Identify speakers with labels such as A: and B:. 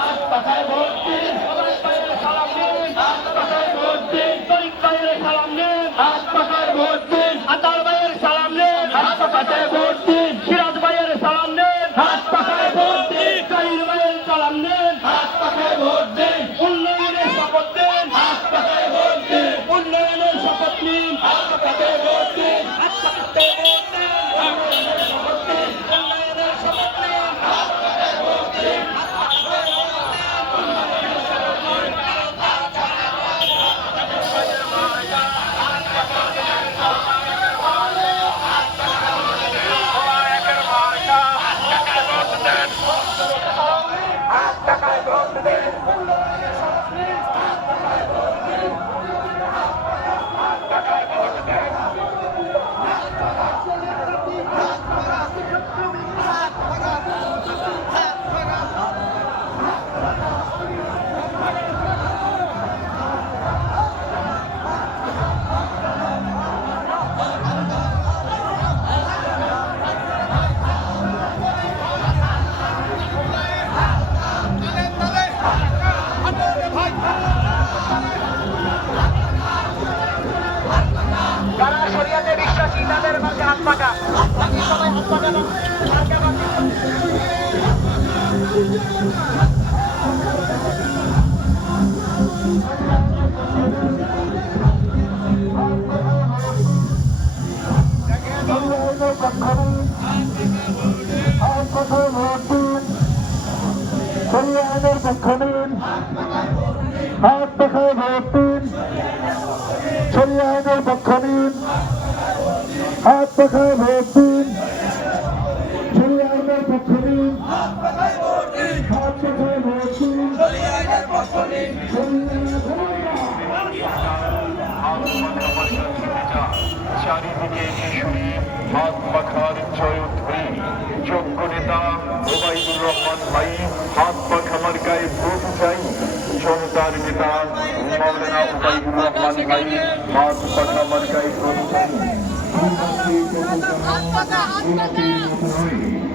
A: আজ কথায় বলছি তাদের মাঝে হাত পাকা বাকি সবাই হাত পাকানো মার্কা বাকি
B: সরিয়ানের পক্ষ নিন হাত পাখায় ভোট দিন পক্ষ নিন হাত পাখায় ভোট দিন সরিয়ানের পক্ষ নিন
C: চারিদিকে হাত পাখার জয়ধ্বনি যোগ্য নেতা ওবায়দুর রহমান ভাই হাত পাখা মার্কায় ভোট চাই জনতার নেতা মৌলানা ওবায়দুর রহমান ভাই হাত পাখা মার্কায় ভোট চাই atma da atma da.